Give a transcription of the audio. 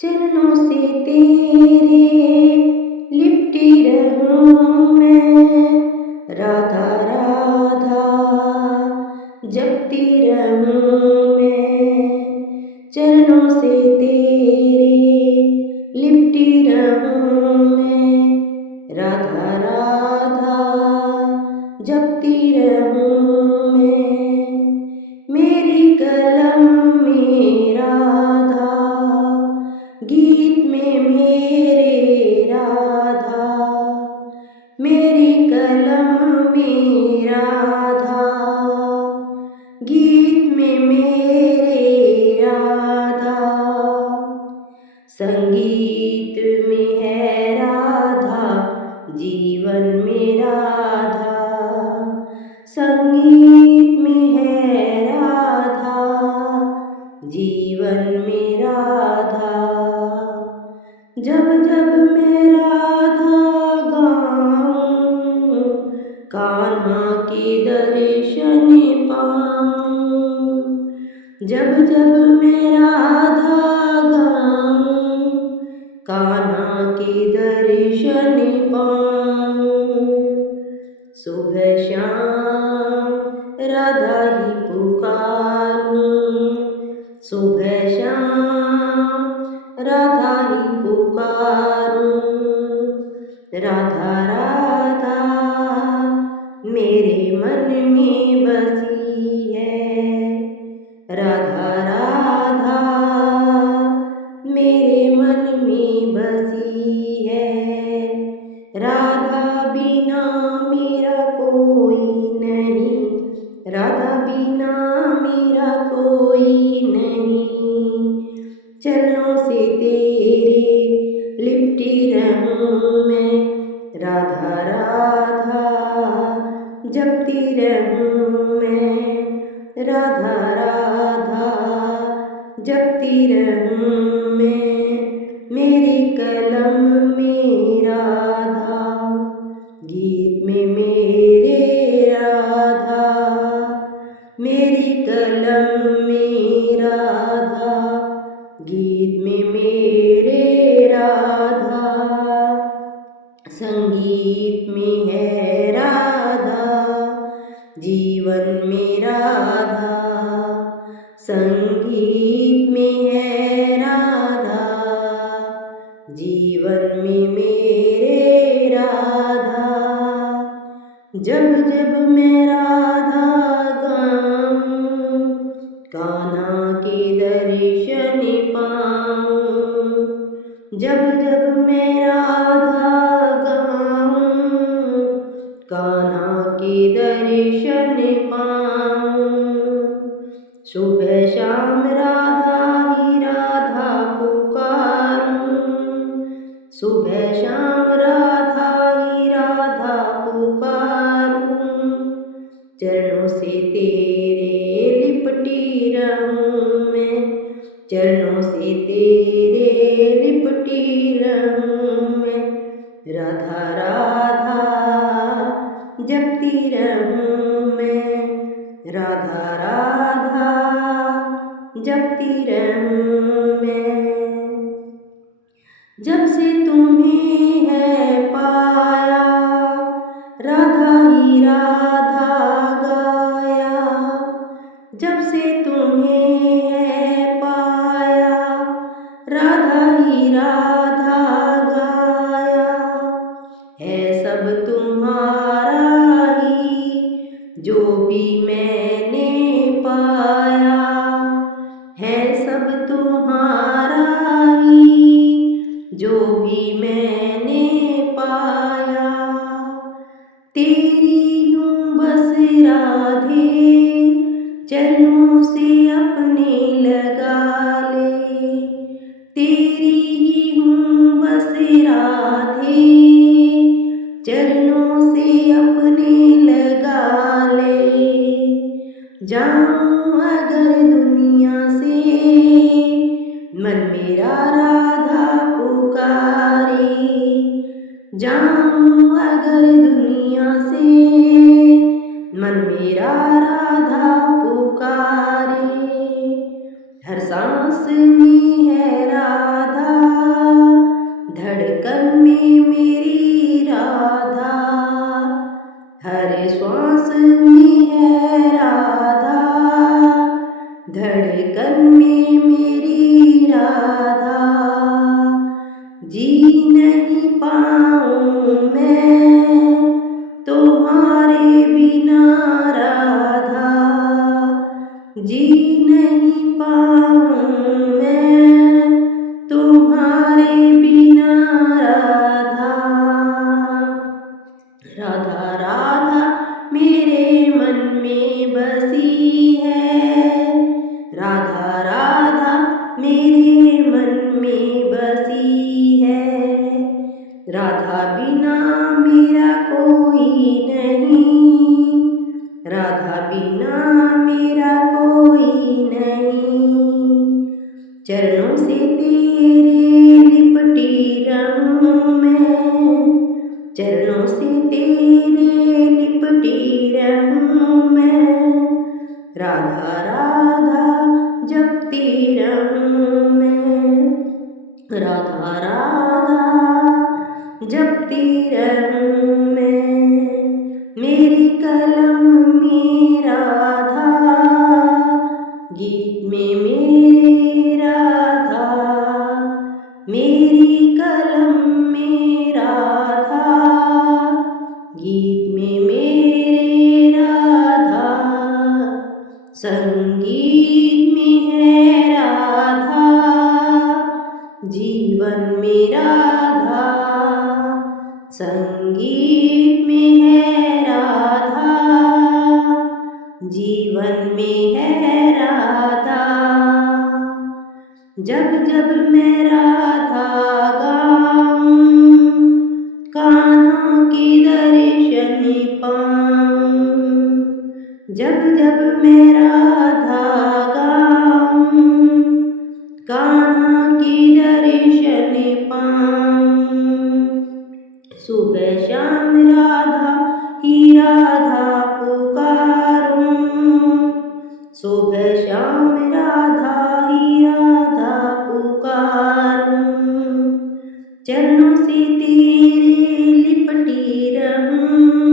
चरणों से तेरे लिपटी रहूं मैं, राधा राधा जपती रहूं मैं। चरणों से तेरे लिपटी रहूं मैं, राधा राधा जपती रहूं मैं। मेरी कलम में राधा, गीत में मेरे राधा। मेरी कलम में राधा, गीत में मेरे राधा। संगीत में है राधा, जीवन में राधा। संगीत में है राधा, जीवन में राधा। जब जब मैं राधा गाऊं, कान्हा के दर्शन पाऊं। जब जब मैं राधा गाऊं, कान्हा के दर्शन पाऊं। सुबह शाम राधा ही पुकारूं, सुबह शाम राधा ही पुकारूं। राधा राधा मेरे मन में बसी है, राधा राधा मेरे मन में बसी है। राधा बिना मेरा कोई नहीं, राधा बिना मेरा कोई नहीं। चरणों से तेरे लिपटी रहूं मैं, राधा राधा जपती रहूं मैं, राधा राधा जपती रहूं मैं। मेरी कलम में राधा, गीत में मेरे राधा। मेरी कलम में राधा, गीत में मेरे राधा। संगीत में है राधा, जीवन में राधा। संगीत में है राधा, जीवन में मेरे राधा। जब जब मैं राधा गाऊं, कान्हा के दर्शन पाऊं। जब जब मैं राधा गाऊं, कान्हा के दर्शन पाऊं। सुबह शाम राधा ही राधा पुकारूं, सुबह शाम राधा ही राधा पुकारूं। चरणों से तेरे लिपटी रहूं मैं, चरणों से तेरे लिपटी रहूं मैं। राधा राधा जपती रहूं मैं, राधा राधा जपती रहूं मैं। जब से तुम्हें है पाया, राधा ही राधा गाया। जब से तुम्हें है पाया, राधा ही राधा गाया। है सब तुम्हारा ही, जो भी मैंने पाया। है सब तुम्हारा ही, जो भी मैंने पाया। तेरी हूँ बस राधे, चरणों से अपने लगा ले। तेरी ही हूँ बस राधे, चरणों से अपने लगा ले। जाऊं अगर दुनिया से, मन मेरा राधा पुकारे। जाऊं अगर दुनिया से, मन मेरा राधा पुकारे। हर सांस में है राधा, मैं तुम्हारे बिना राधा, जी नहीं पाऊँ मैं तुम्हारे बिना राधा। राधा राधा मेरे मन में बसी है, राधा राधा मेरे मन में बसी है। राधा बिना मेरा कोई नहीं, राधा बिना मेरा कोई नहीं। चरणों से तेरे लिपटी रहूं मैं, चरणों से तेरे लिपटी रहूं मैं। राधा राधा जपती रहूं मैं, राधा राधा जपती रहूं मैं। मेरी कलम में राधा, गीत में मेरे राधा, मेरी कलम में राधा, गीत में मेरे राधा, संगीत में है राधा, जीवन में राधा, संगीत में है राधा, जीवन में है राधा। जब जब मैं राधा गाऊं, कान्हा की दर्शन पाऊं। जब जब मैं राधा गाऊं, कान्हा की दर्शन पाऊं। सुबह शाम राधा ही राधा पुकारूं, सुबह शाम राधा ही राधा पुकारूं। चरणों से तेरे लिपटी रहूं